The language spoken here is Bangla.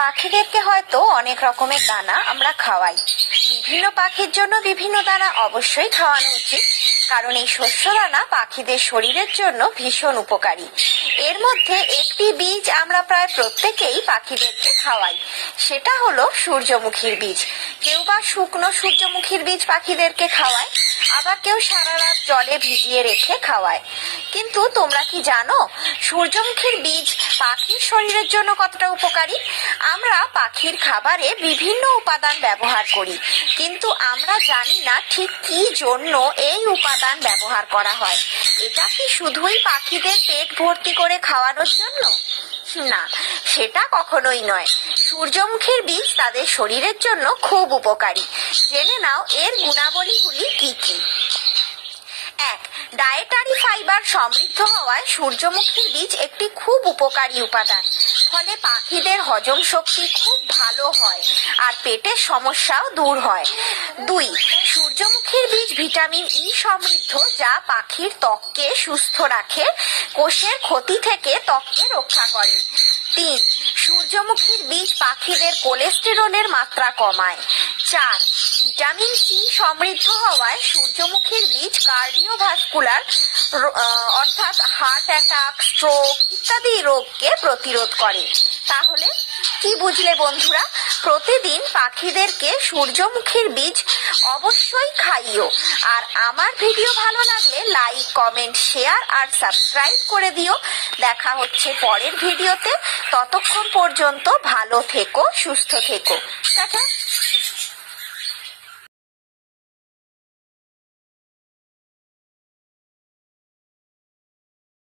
পাখিদেরকে হয়তো অনেক রকমের দানা আমরা খাওয়াই। বিভিন্ন পাখির জন্য বিভিন্ন দানা অবশ্যই খাওয়ানো উচিত, কারণ এই শস্য দানা পাখিদের শরীরের জন্য ভীষণ উপকারী। এর মধ্যে একটি বীজ আমরা প্রায় প্রত্যেকেই পাখিদেরকে খাওয়াই, সেটা হলো সূর্যমুখীর বীজ। কেউ বা শুকনো সূর্যমুখীর বীজ পাখিদেরকে খাওয়ায়, আবার কেউ সারা রাত জলে ভিজিয়ে রেখে খাওয়ায়। কিন্তু তোমরা কি জানো সূর্যমুখীর বীজ পাখির শরীরের জন্য কতটা উপকারী? আমরা পাখির খাবারে বিভিন্ন উপাদান ব্যবহার করি, কিন্তু আমরা জানি না ঠিক কি জন্য এই উপাদান ব্যবহার করা হয়। এটা কি শুধুই পাখিদের পেট ভর্তি করে খাওয়ানোর জন্য? না, সেটা কখনোই নয়। সূর্যমুখীর বীজ তাদের শরীরের জন্য খুব উপকারী। জেনে নাও এর গুণাবলীগুলি কি কি। 1. ডায়েটারি ফাইবার সমৃদ্ধ হওয়ায় সূর্যমুখীর বীজ একটি খুব উপকারী উপাদান। ফলে পাখিদের হজম শক্তি খুব ভালো হয় আর পেটের সমস্যাও দূর হয়। 2. সূর্যমুখীর বীজ ভিটামিন ই সমৃদ্ধ, যা পাখির ত্বককে সুস্থ রাখে, কোষের ক্ষতি থেকে ত্বককে রক্ষা করে। 3. সূর্যমুখীর বীজ পাখিদের কোলেস্টেরলের মাত্রা কমায়। 4. ভিটামিন সি সমৃদ্ধ হওয়ায় সূর্যমুখীর বীজ কার্ডিওভাস্কুলার অর্থাৎ হার্ট অ্যাটাক, স্ট্রোক ইত্যাদি রোগকে প্রতিরোধ করে। তাহলে কি বুঝলে বন্ধুরা? প্রতিদিন পাখিদেরকে সূর্যমুখীর বীজ অবশ্যই খাইও। আর আমার ভিডিও ভালো লাগলে লাইক, কমেন্ট, শেয়ার আর সাবস্ক্রাইব করে দিও। দেখা হচ্ছে পরের ভিডিওতে। ততক্ষণ পর্যন্ত ভালো থেকো, সুস্থ থেকো। টাটা।